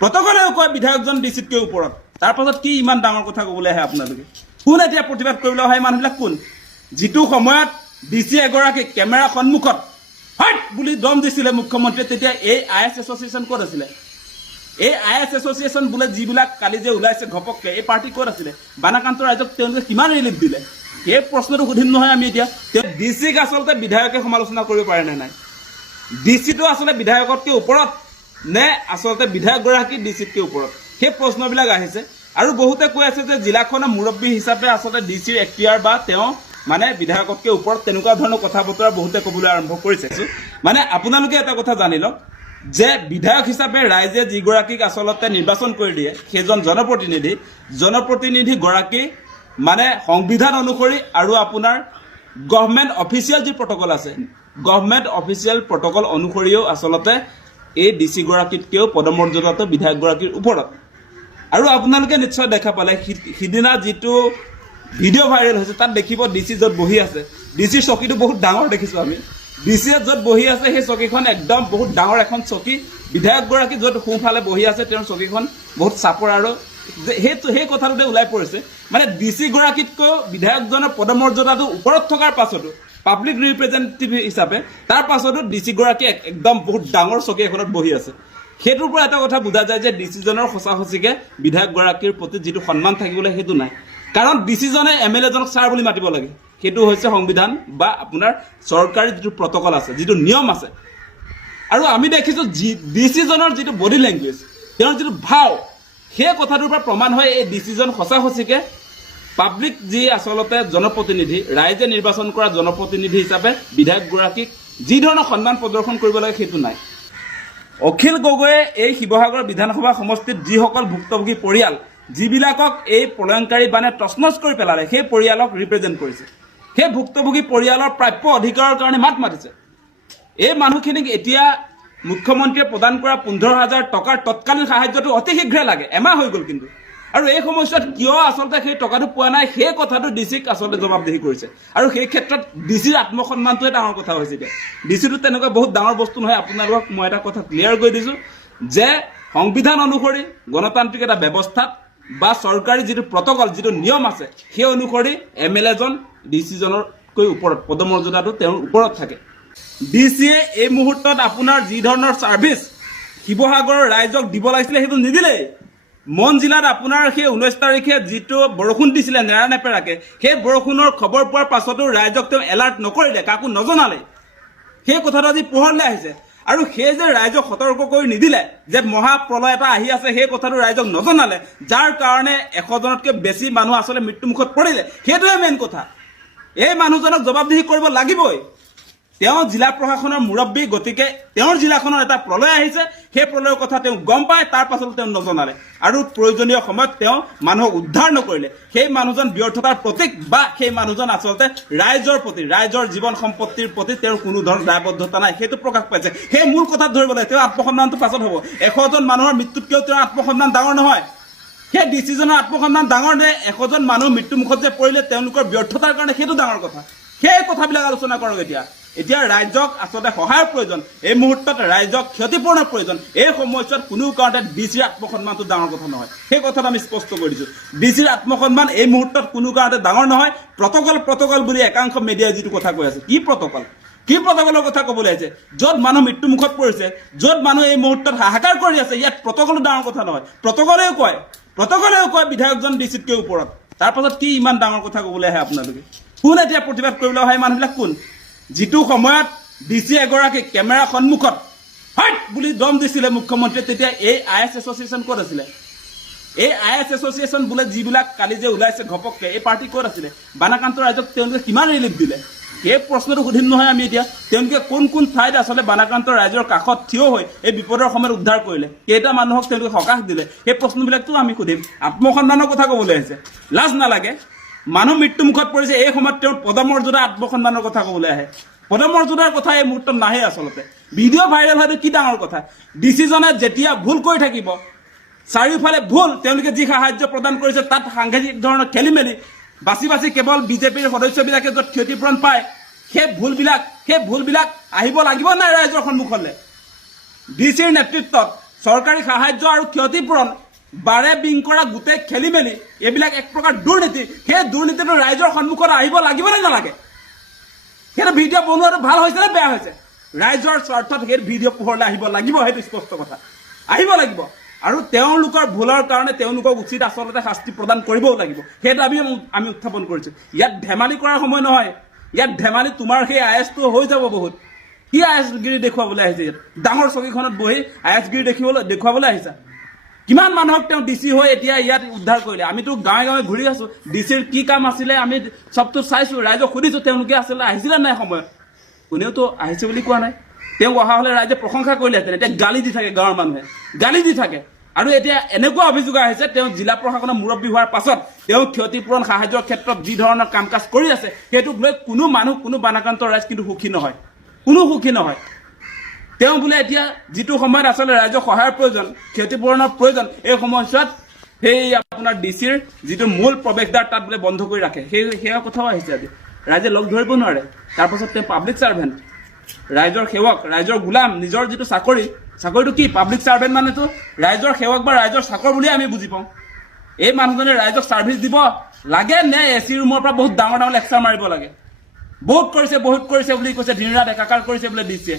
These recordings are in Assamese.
প্ৰটকলেও কয় বিধায়কজন ডিচিতকৈ ওপৰত। তাৰ পাছত কি ইমান ডাঙৰ কথা ক'বলৈ আহে আপোনালোকে? কোন এতিয়া প্ৰতিবাদ কৰিবলৈ অহা মানুহবিলাক কোন? যিটো সময়ত ডিচি এগৰাকী কেমেৰা সন্মুখত হাইট বুলি দম দিছিলে মুখ্যমন্ত্ৰীয়ে, তেতিয়া এই IS এছ'চিয়েশ্যন ক'ত আছিলে? এই IS এছ'চিয়েশ্যন বোলে যিবিলাক কালি যে ওলাইছে ঘপককে, এই পাৰ্টি ক'ত আছিলে? বানাকান্ত ৰাইজক তেওঁলোকে কিমান ৰিলিফ দিলে? সেই প্ৰশ্নটো সুধিম নহয় আমি এতিয়া। ডিচিক আচলতে বিধায়কে সমালোচনা কৰিব পাৰে নে নাই? ডিচিটো আচলতে বিধায়কতকৈ ওপৰত নে আচলতে বিধায়কগৰাকী ডিচিতকৈ ওপৰত? সেই প্ৰশ্নবিলাক আহিছে। আৰু বহুতে কৈ আছে যে জিলাখনৰ মুৰব্বী হিচাপে আচলতে ডিচিৰ এখতিয়াৰ বা তেওঁ মানে বিধায়কতকৈ ওপৰত, তেনেকুৱা ধৰণৰ কথা বতৰা বহুতে ক'বলৈ আৰম্ভ কৰিছে। মানে আপোনালোকে এটা কথা জানি লওক যে বিধায়ক হিচাপে ৰাইজে যিগৰাকীক আচলতে নিৰ্বাচন কৰি দিয়ে সেইজন জনপ্ৰতিনিধি গৰাকী মানে সংবিধান অনুসৰি আৰু আপোনাৰ গভৰ্ণমেণ্ট অফিচিয়েল যি প্ৰটকল আছে, গভৰ্ণমেণ্ট অফিচিয়েল প্ৰটকল অনুসৰিও আচলতে এই ডিচি গৰাকীতকৈও পদমৰ্যাদাটো বিধায়কগৰাকীৰ ওপৰত। আৰু আপোনালোকে নিশ্চয় দেখা পালে সিদিনা যিটো ভিডিঅ' ভাইৰেল হৈছে তাত দেখিব ডিচি য'ত বহি আছে, ডিচিৰ চকীটো বহুত ডাঙৰ দেখিছোঁ আমি। ডিচিয়ে য'ত বহি আছে সেই চকীখন একদম বহুত ডাঙৰ এখন চকী। বিধায়কগৰাকী য'ত সোঁফালে বহি আছে তেওঁৰ চকীখন বহুত চাপৰ। আৰু সেই কথাটোতে ওলাই পৰিছে মানে ডিচি গৰাকীতকৈ বিধায়কজনৰ পদমৰ্যাদাটো ওপৰত থকাৰ পাছতো, পাব্লিক ৰিপ্ৰেজেণ্টেটিভ হিচাপে তাৰ পাছতো ডিচি গৰাকী একদম বহুত ডাঙৰ চকী এখনত বহি আছে। সেইটোৰ পৰা এটা কথা বুজা যায় যে ডিচিজনৰ সঁচা সঁচিকে বিধায়কগৰাকীৰ প্ৰতি যিটো সন্মান থাকিবলৈ সেইটো নাই। কাৰণ ডিচিজনে MLA জনক ছাৰ বুলি মাতিব লাগে, সেইটো হৈছে সংবিধান বা আপোনাৰ চৰকাৰী যিটো প্ৰটকল আছে, যিটো নিয়ম আছে। আৰু আমি দেখিছোঁ ডিচিজনৰ যিটো বডি লেংগুৱেজ, তেওঁৰ যিটো ভাও, সেই কথাটোৰ পৰা প্ৰমাণ হয় এই ডিচিজন সঁচা সঁচিকে পাব্লিক যি আচলতে জনপ্ৰতিনিধি, ৰাইজে নিৰ্বাচন কৰা জনপ্ৰতিনিধি হিচাপে বিধায়কগৰাকীক যি ধৰণৰ সন্মান প্ৰদৰ্শন কৰিব লাগে সেইটো নাই। অখিল গগৈয়ে এই শিৱসাগৰ বিধানসভা সমষ্টিত যিসকল ভুক্তভোগী পৰিয়াল, যিবিলাকক এই প্ৰলয়ংকাৰী বানে তছনছ কৰি পেলালে, সেই পৰিয়ালক ৰিপ্ৰেজেণ্ট কৰিছে। সেই ভুক্তভোগী পৰিয়ালৰ প্ৰাপ্য অধিকাৰৰ কাৰণে মাত মাতিছে। এই মানুহখিনিক এতিয়া মুখ্যমন্ত্ৰীয়ে প্ৰদান কৰা 15,000 টকাৰ তৎকালীন সাহায্যটো অতি শীঘ্ৰে লাগে, এমাহ হৈ গ'ল কিন্তু। আৰু এই সময়ছোৱাত কিয় আচলতে সেই টকাটো পোৱা নাই সেই কথাটো ডিচিক আচলতে জবাবদিহি কৰিছে। আৰু সেই ক্ষেত্ৰত ডিচিৰ আত্মসন্মানটোৱে ডাঙৰ কথা হৈছে। এতিয়া ডিচিটো তেনেকুৱা বহুত ডাঙৰ বস্তু নহয়। আপোনালোকক মই এটা কথা ক্লিয়াৰ কৰি দিছোঁ যে সংবিধান অনুসৰি গণতান্ত্ৰিক এটা ব্যৱস্থাত বা চৰকাৰী যিটো প্ৰটকল, যিটো নিয়ম আছে, সেই অনুসৰি MLA জন ডিচিজনতকৈ ওপৰত, পদমৰ্যাদাটো তেওঁৰ ওপৰত থাকে। ডিচিয়ে এই মুহূৰ্তত আপোনাৰ যি ধৰণৰ ছাৰ্ভিচ শিৱসাগৰৰ ৰাইজক দিব লাগিছিলে সেইটো নিদিলেই। মন জিলাত আপোনাৰ সেই 19 তাৰিখে যিটো বৰষুণ দিছিলে নেৰানেপেৰাকে, সেই বৰষুণৰ খবৰ পোৱাৰ পাছতো ৰাইজক তেওঁ এলাৰ্ট নকৰিলে, কাকো নজনালে। সেই কথাটো আজি পোহৰলৈ আহিছে। আৰু সেই যে ৰাইজক সতৰ্ক কৰি নিদিলে যে মহাপ্ৰলয় এটা আহি আছে, সেই কথাটো ৰাইজক নজনালে, যাৰ কাৰণে 100জনতকৈ বেছি মানুহ আচলতে মৃত্যুমুখত পৰিলে। সেইটোৱে মেইন কথা। এই মানুহজনক জবাবদিহি কৰিব লাগিবই। তেওঁ জিলা প্ৰশাসনৰ মুৰব্বী, গতিকে তেওঁৰ জিলাখনৰ এটা প্ৰলয় আহিছে, সেই প্ৰলয়ৰ কথা তেওঁ গম পায়, তাৰ পাছতো তেওঁ নজনালে আৰু প্ৰয়োজনীয় সময়ত তেওঁ মানুহক উদ্ধাৰ নকৰিলে। সেই মানুহজন ব্যৰ্থতাৰ প্ৰতীক বা সেই মানুহজন আচলতে ৰাইজৰ প্ৰতি, ৰাইজৰ জীৱন সম্পত্তিৰ প্ৰতি তেওঁৰ কোনো ধৰণৰ দায়বদ্ধতা নাই, সেইটো প্ৰকাশ পাইছে। সেই মূল কথাত ধৰিব লাগে। তেওঁৰ আত্মসন্মানটো পাছত হ'ব। 100জন মানুহৰ মৃত্যুতকৈও তেওঁৰ আত্মসন্মান ডাঙৰ নহয়। সেই ডিচিজনৰ আত্মসন্মান ডাঙৰ নে 100জন মানুহ মৃত্যুমুখত যে পৰিলে তেওঁলোকৰ ব্যৰ্থতাৰ কাৰণে, সেইটো ডাঙৰ কথা। সেই কথাবিলাক আলোচনা কৰক। এতিয়া ৰাইজক আচলতে সহায়ৰ প্ৰয়োজন, এই মুহূৰ্তত ৰাইজক ক্ষতিপূৰণৰ প্ৰয়োজন। এই সময়ছোৱাত কোনো কাৰণতে ডিচিৰ আত্মসন্মানটো ডাঙৰ কথা নহয়, সেই কথাটো আমি স্পষ্ট কৰি দিছোঁ। ডিচিৰ আত্মসন্মান এই মুহূৰ্তত কোনো কাৰণতে ডাঙৰ নহয়। প্ৰটকল বুলি একাংশ মিডিয়াই যিটো কথা কৈ আছে, কি প্ৰটকলৰ কথা ক'বলৈ আহিছে? য'ত মানুহ মৃত্যুমুখত পৰিছে, য'ত মানুহ এই মুহূৰ্তত হাহাকাৰ কৰি আছে, ইয়াত প্ৰটকলো ডাঙৰ কথা নহয়। প্ৰটকলেও কয় বিধায়কজন ডিচিতকৈ ওপৰত। তাৰ পাছত কি ইমান ডাঙৰ কথা ক'বলৈ আহে আপোনালোকে? কোন এতিয়া প্ৰতিবাদ কৰিবলৈ অহা মানুহবিলাক কোন? যিটো সময়ত ডিচি এগৰাকী কেমেৰা সন্মুখত হাইট বুলি দম দিছিলে মুখ্যমন্ত্ৰীয়ে, তেতিয়া এই IS এছ'চিয়েশ্যন ক'ত আছিলে? এই IS এছ'চিয়েশ্যন বোলে যিবিলাক কালি যে ওলাইছে ঘপককে, এই পাৰ্টি ক'ত আছিলে? বানাকান্ত ৰাইজক তেওঁলোকে কিমান ৰিলিফ দিলে? সেই প্ৰশ্নটো সুধিম নহয় আমি এতিয়া। তেওঁলোকে কোন ঠাইত আচলতে বানাকান্ত ৰাইজৰ কাষত থিয় হৈ এই বিপদৰ সময়ত উদ্ধাৰ কৰিলে? কেইটা মানুহক তেওঁলোকে সকাহ দিলে? সেই প্ৰশ্নবিলাকতো আমি সুধিম। আত্মসন্মানৰ কথা ক'বলৈ আহিছে, লাজ নালাগে? মানুহ মৃত্যুমুখত পৰিছে, এই সময়ত তেওঁৰ পদমৰ্যাদা আত্মসন্মানৰ কথা ক'বলৈ আহে। পদমৰ্যাদাৰ কথা এই মুহূৰ্তত নাহে আচলতে। ভিডিঅ' ভাইৰেল হয়তো কি ডাঙৰ কথা? ডিচিজনে যেতিয়া ভুল কৰি থাকিব, চাৰিওফালে ভুল, তেওঁলোকে যি সাহায্য প্ৰদান কৰিছে তাত সাংঘাতিক ধৰণৰ খেলি মেলি, বাছি কেৱল বিজেপিৰ সদস্যবিলাকে য'ত ক্ষতিপূৰণ পায়, সেই ভুলবিলাক আহিব লাগিব নাই ৰাইজৰ সন্মুখলৈ? ডিচিৰ নেতৃত্বত চৰকাৰী সাহায্য আৰু ক্ষতিপূৰণ বাৰে বিং কৰা গোটেই খেলি মেলি এইবিলাক এক প্ৰকাৰ দুৰ্নীতি সেই দুৰ্নীতিটো ৰাইজৰ সন্মুখত আহিব লাগিব নে নালাগে সেইটো ভিডিঅ' বনোৱাটো ভাল হৈছে নে বেয়া হৈছে ৰাইজৰ স্বাৰ্থত সেই ভিডিঅ' পোহৰলৈ আহিব লাগিব সেইটো স্পষ্ট কথা আহিব লাগিব আৰু তেওঁলোকৰ ভুলৰ কাৰণে তেওঁলোকক উচিত আচলতে শাস্তি প্ৰদান কৰিবও লাগিব সেইটো আমি উত্থাপন কৰিছোঁ ইয়াত ধেমালি কৰাৰ সময় নহয় ইয়াত ধেমালি তোমাৰ সেই আইএছটো হৈ যাব বহুত কি আইএছগিৰি দেখুৱাবলৈ আহিছে ইয়াত ডাঙৰ চকীখনত বহি আইএছগিৰি দেখুৱাবলৈ আহিছা কিমান মানুহক তেওঁ ডিচি হৈ এতিয়া ইয়াত উদ্ধাৰ কৰিলে আমিতো গাঁৱে গাঁৱে ঘূৰি আছো ডিচিৰ কি কাম আছিলে আমি চবটো চাইছো ৰাইজক সুধিছো তেওঁলোকে আহিছিলে নাই সময়ত কোনেওতো আহিছে বুলি কোৱা নাই তেওঁ অহা হ'লে ৰাইজে প্ৰশংসা কৰিলেহেঁতেন এতিয়া গালি দি থাকে গাঁৱৰ মানুহে গালি দি থাকে আৰু এতিয়া এনেকুৱা অভিযোগ আহিছে তেওঁ জিলা প্ৰশাসনৰ মুৰব্বী হোৱাৰ পাছত তেওঁ ক্ষতিপূৰণ সাহায্যৰ ক্ষেত্ৰত যি ধৰণৰ কাম কাজ কৰি আছে সেইটোক লৈ কোনো মানুহ কোনো বানাক্ৰান্ত ৰাইজ কিন্তু সুখী নহয় কোনো সুখী নহয় তেওঁ বোলে এতিয়া যিটো সময়ত আচলতে ৰাইজৰ সহায়ৰ প্ৰয়োজন ক্ষতিপূৰণৰ প্ৰয়োজন এই সময়ছোৱাত সেই আপোনাৰ ডিচিৰ যিটো মূল প্ৰৱেশদ্বাৰ তাত বোলে বন্ধ কৰি ৰাখে সেয়া কথাও আহিছে আজি ৰাইজে লগ ধৰিব নোৱাৰে তাৰপাছত তেওঁ পাব্লিক ছাৰ্ভেণ্ট ৰাইজৰ সেৱক ৰাইজৰ গোলাম নিজৰ যিটো চাকৰিটো কি পাব্লিক ছাৰ্ভেণ্ট মানেতো ৰাইজৰ সেৱক বা ৰাইজৰ চাকৰ বুলিয়ে আমি বুজি পাওঁ এই মানুহজনে ৰাইজক ছাৰ্ভিচ দিব লাগে নে এচি ৰুমৰ পৰা বহুত ডাঙৰ ডাঙৰ লেকচাৰ মাৰিব লাগে বহুত কৰিছে বুলি কৈছে দিনৰাত একাকাৰ কৰিছে বোলে দিছে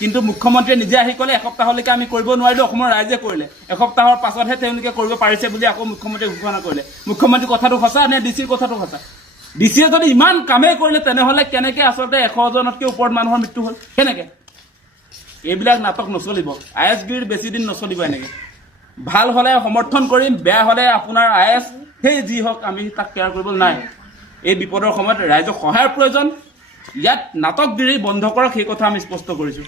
কিন্তু মুখ্যমন্ত্ৰীয়ে নিজে আহি ক'লে এসপ্তাহলৈকে আমি কৰিব নোৱাৰিলো অসমৰ ৰাইজে কৰিলে এসপ্তাহৰ পাছতহে তেওঁলোকে কৰিব পাৰিছে বুলি আকৌ মুখ্যমন্ত্ৰীয়ে ঘোষণা কৰিলে মুখ্যমন্ত্ৰীৰ কথাটো সঁচা নে ডিচিৰ কথাটো সঁচা ডিচিয়ে যদি ইমান কামেই কৰিলে তেনেহ'লে কেনেকৈ আচলতে 100জনতকৈ ওপৰত মানুহৰ মৃত্যু হ'ল কেনেকৈ এইবিলাক নাটক নচলিব আইএছগিৰিৰ বেছি দিন নচলিব এনেকৈ ভাল হ'লে সমৰ্থন কৰিম বেয়া হ'লে আপোনাৰ আইএছ সেই যি হওক আমি তাক কেয়াৰ কৰিবলৈ নাই এই বিপদৰ সময়ত ৰাইজক সহায়ৰ প্ৰয়োজন ইয়াত নাটকগিৰি বন্ধ কৰক সেই কথা আমি স্পষ্ট কৰিছোঁ